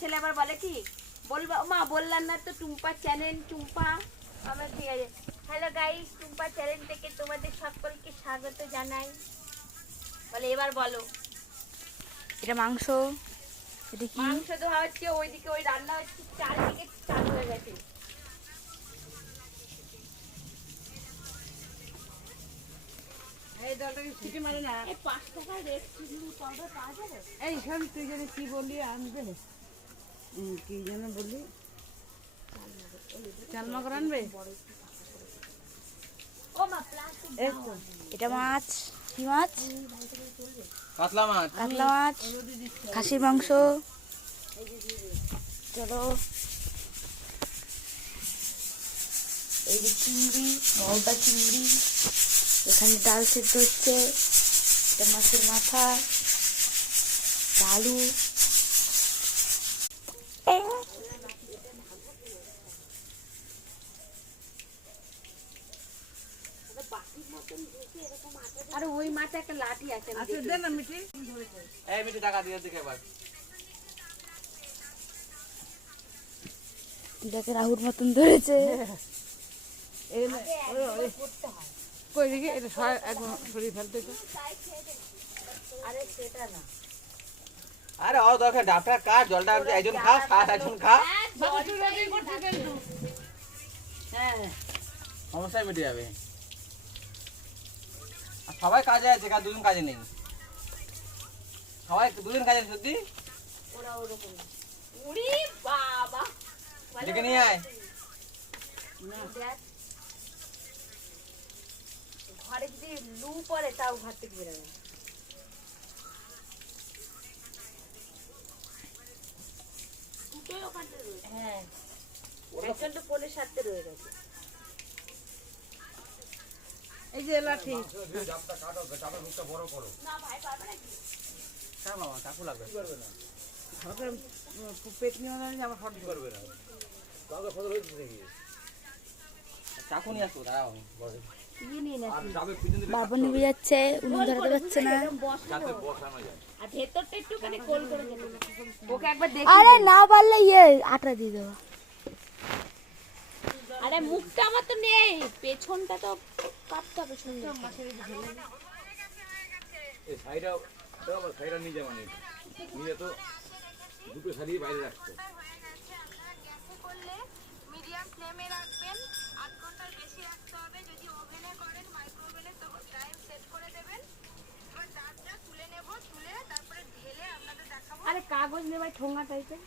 ছেলে আবার বলে কি বলবা মা বললাম না তো টুম্পা চ্যানেল টুম্পা আমার ঠিক আছে। হ্যালো গাইস, টুম্পা চ্যানেল থেকে তোমাদের সকলকে স্বাগত জানাই। বলে এবার বলো। এটা মাংস। এটা কি? মাংস ধোয়া হচ্ছে, ওইদিকে ওই রান্না হচ্ছে, চারদিকে চালু হয়ে গেছে। এই দলটাকে ছুটি মারে না। এই 5 টাকার রেট চিনি পাউডার পাওয়া যাবে? এই শোন, তুই যেন কি বললি আনবে, কি যেন বললি, চালমাকড় আনবে। ও মা প্লাস্টিক এই তো এটা মাছ। কি মাছ? কাতলা মাছ। কাতলা মাছ, খাসির মাংস। চলো, এই যে চিংড়ি, গলদা চিংড়ি। এখানে ডাল সেদ্ধ হচ্ছে। এটা মাছের মাথা, আলু। আরে ওই মাঠে একটা লাঠি আছে, আমি আচ্ছা দেখি। দে না মিঠি। এই মিটি টাকা দিয়ে দেখে এবার। এটাকে রাহুর মতন ধরেছে। এই নে, কই দেখি এটা একদম সরিয়ে ফেলতে তো। আরে সেটা না। আরে ও দরকার ডাক্তার কার জলটা একজন খা একজন খা। হ্যাঁ সমস্যা মিটে যাবে। আর সবাই কাজে আছে, কার দুজন কাজে নেই। সবাই দুজন কাজে আছে সত্যি। ওরা ওরকম উড়ি বাবা ডেকে নিয়ে আয়। দেখ, ঘরে যদি লু পড়ে তাও ঘর থেকে বেরোবে। দুটোই ওখানটা রয়েছে। হ্যাঁ, একজন তো ফোনের সাথে রয়ে গেছে। এই যে লাঠি। না ভাই পারবে নাকি? হ্যাঁ মামা কাকু লাগবে। ওকে পেট নিয়ে মানে আমার ফটো করবে না। চাকু নিয়ে আসবো দাঁড়াও। ইয়ে নিয়ে নাকি? বাবা নিভে যাচ্ছে, উনুন ধরাতে পারছে না। আর ভেতরটা একটুখানি গোল করে দেবে। ওকে একবার দেখি। আরে না পারলে আটা দিয়ে দেবো। আরে মুখটা আমার তো নেই, পেছনটা তো কাটতে হবে সুন্দর। এই সাইডা সাইডা নিয়ে যাওয়া নেই, নিয়ে তো দুটো সারিয়ে বাইরে রাখতো। মিডিয়াম ফ্লেমে রাখবেন, 8 ঘন্টার বেশি রাখতে হবে। যদি ওভেনে করেন, মাইক্রোওভেনে, তো টাইম সেট করে দেবেন। এবার ডাবটা তুলে নেব, তুলে তারপরে ঢেলে আপনাদের দেখাবো। আরে কাগজ নেবাই ঠোঙা টাইপের।